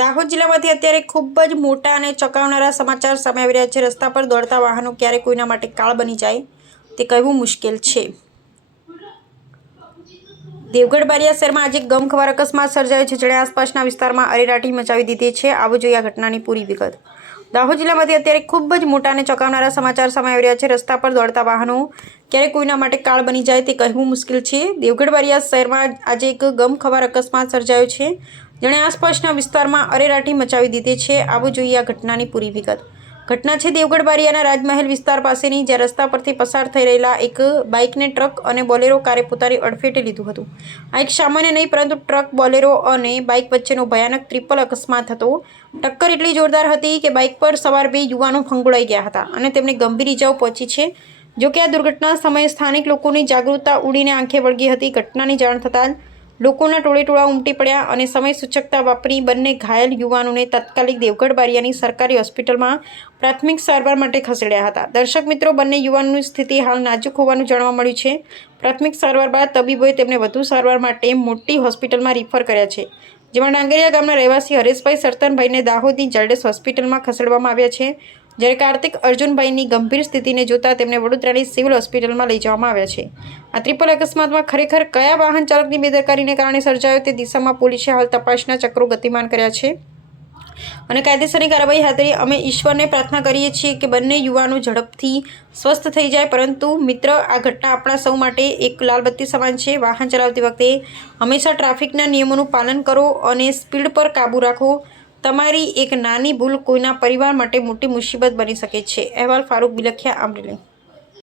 દાહોદ જિલ્લામાંથી અત્યારે ખૂબ જ મોટા અને ચોંકાવનારા સમાચાર સામે આવી રહ્યા છે। રસ્તા પર દોડતા વાહનો ક્યારે કોઈના માટે કાળ બની જાય તે કહેવું મુશ્કેલ છે। દેવગઢ બારિયા શહેરમાં આજે ગમખ્વાર અકસ્માત સર્જાયો છે, જેણે આસપાસના વિસ્તારમાં અરેરાટી મચાવી દીધી છે। આવો જોઈએ આ ઘટનાની પૂરી વિગત। દાહોદ જિલ્લામાંથી અત્યારે ખૂબ જ મોટા અને ચોંકાવનારા સમાચાર સામે આવી રહ્યા છે। રસ્તા પર દોડતા વાહનો ક્યારે કોઈના માટે કાળ બની જાય તે કહેવું મુશ્કેલ છે। દેવગઢ બારિયા શહેરમાં આજે એક ગમખ્વાર અકસ્માત સર્જાયો છે, જેણે આસપાસના વિસ્તારમાં અરેરાટી મચાવી દીધી છે। આવો જોઈએ આ ઘટનાની પૂરી વિગત। ઘટના છે દેવગઢ બારિયાના રાજમહેલ વિસ્તાર પાસેની, જ્યાં રસ્તા પરથી પસાર થઈ રહેલા એક બાઇકને ટ્રક અને બોલેરો કારે પોતાની અડફેટે લીધું હતું। આ એક સામાન્ય નહીં પરંતુ ટ્રક, બોલેરો અને બાઇક વચ્ચેનો ભયાનક ટ્રિપલ અકસ્માત હતો। ટક્કર એટલી જોરદાર હતી કે બાઇક પર સવાર બે યુવાનો ફંગોળાઈ ગયા હતા અને તેમને ગંભીર ઇજાઓ પહોંચી છે। જોકે આ દુર્ઘટના સમયે સ્થાનિક લોકોની જાગૃતતા ઉડીને આંખે વળગી હતી। ઘટનાની જાણ થતાં જ લોકોના ટોળેટોળા ઉમટી પડ્યા અને સમય સૂચકતા વાપરી બંને ઘાયલ યુવાનોને તાત્કાલિક દેવગઢ બારિયાની સરકારી હોસ્પિટલમાં પ્રાથમિક સારવાર માટે ખસેડ્યા હતા। દર્શક મિત્રો, બંને યુવાનોની સ્થિતિ હાલ નાજુક હોવાનું જાણવા મળ્યું છે। પ્રાથમિક સારવાર બાદ તબીબોએ તેમને વધુ સારવાર માટે મોટી હોસ્પિટલમાં રિફર કર્યા છે, જેમાં ડાંગરિયા ગામના રહેવાસી હરેશભાઈ સરતનભાઈને દાહોદની ઝાયડસ હોસ્પિટલમાં ખસેડવામાં આવ્યા છે, જ્યારે કાર્તિક અર્જુનભાઈની ગંભીર સ્થિતિને જોતા તેમને વડોદરાની સિવિલ હોસ્પિટલમાં લઈ જવામાં આવ્યા છે। આ ટ્રિપલ અકસ્માતમાં ખરેખર કયા વાહન ચાલકની બેદરકારીને કારણે સર્જાયો તે દિશામાં પોલીસે હાલ તપાસના ચક્રો ગતિમાન કર્યા છે અને કાયદેસરની કાર્યવાહી હાથ ધરી। અમે ઈશ્વરને પ્રાર્થના કરીએ છીએ કે બંને યુવાનો ઝડપથી સ્વસ્થ થઈ જાય। પરંતુ મિત્ર, આ ઘટના આપણા સૌ માટે એક લાલબત્તી સમાન છે। વાહન ચલાવતી વખતે હંમેશા ટ્રાફિકના નિયમોનું પાલન કરો અને સ્પીડ પર કાબૂ રાખો। તમારી એક નાની ભૂલ કોઈના પરિવાર માટે મોટી મુસીબત બની શકે છે। અહેવાલ ફારૂક બિલખિયા, અમરેલી।